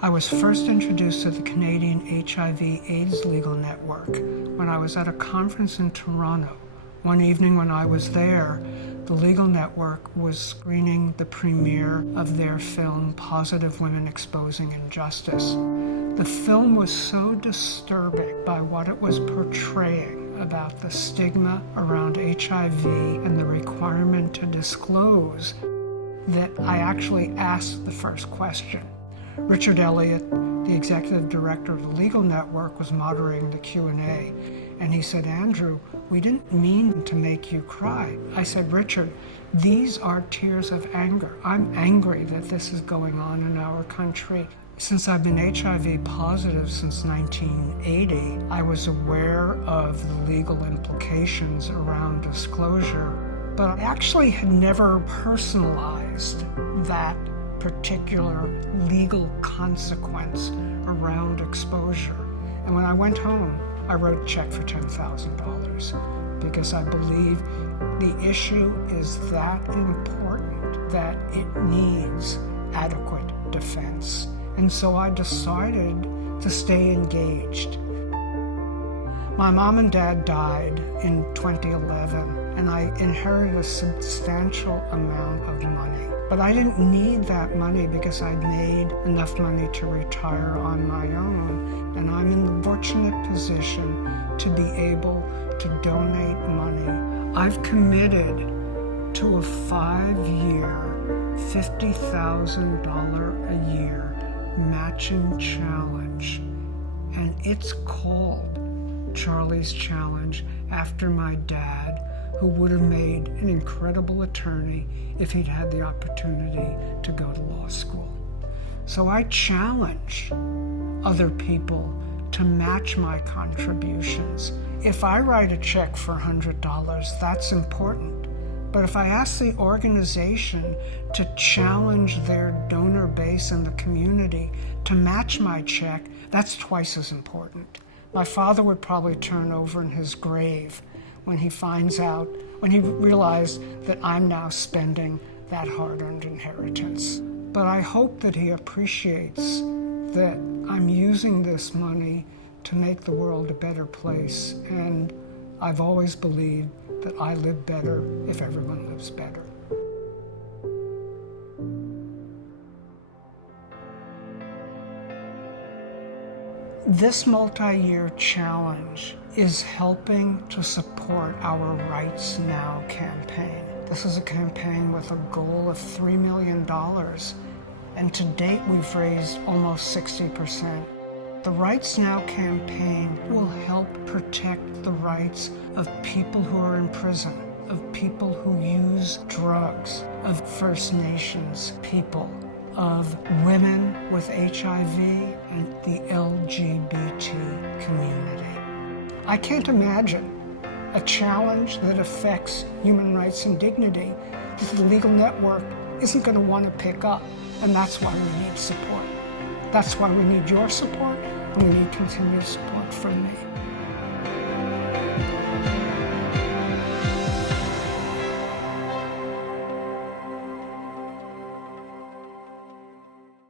I was first introduced to the Canadian HIV/AIDS Legal Network when I was at a conference in Toronto. One evening when I was there, the Legal Network was screening the premiere of their film, Positive Women Exposing Injustice. The film was so disturbing by what it was portraying about the stigma around HIV and the requirement to disclose that I actually asked the first question. Richard Elliott, the executive director of the Legal Network, was moderating the Q&A, and he said, "Andrew, we didn't mean to make you cry." I said, "Richard, these are tears of anger. I'm angry that this is going on in our country." Since I've been HIV positive since 1980, I was aware of the legal implications around disclosure, but I actually had never personalized that particular legal consequence around exposure. And when I went home, I wrote a check for $10,000 because I believe the issue is that important that it needs adequate defense. And so I decided to stay engaged. My mom and dad died in 2011, and I inherited a substantial amount of money. But I didn't need that money because I'd made enough money to retire on my own. And I'm in the fortunate position to be able to donate money. I've committed to a 5-year, $50,000 a year matching challenge. And it's called Charlie's Challenge after my dad, who would have made an incredible attorney if he'd had the opportunity to go to law school. So I challenge other people to match my contributions. If I write a check for $100, that's important. But if I ask the organization to challenge their donor base in the community to match my check, that's twice as important. My father would probably turn over in his grave when he realized that I'm now spending that hard-earned inheritance. But I hope that he appreciates that I'm using this money to make the world a better place. And I've always believed that I live better if everyone lives better. This multi-year challenge is helping to support our Rights Now campaign. This is a campaign with a goal of $3 million, and to date we've raised almost 60%. The Rights Now campaign will help protect the rights of people who are in prison, of people who use drugs, of First Nations people, of women with HIV and the LGBT community. I can't imagine a challenge that affects human rights and dignity that the Legal Network isn't going to want to pick up, and that's why we need support. That's why we need your support, and we need continued support from me.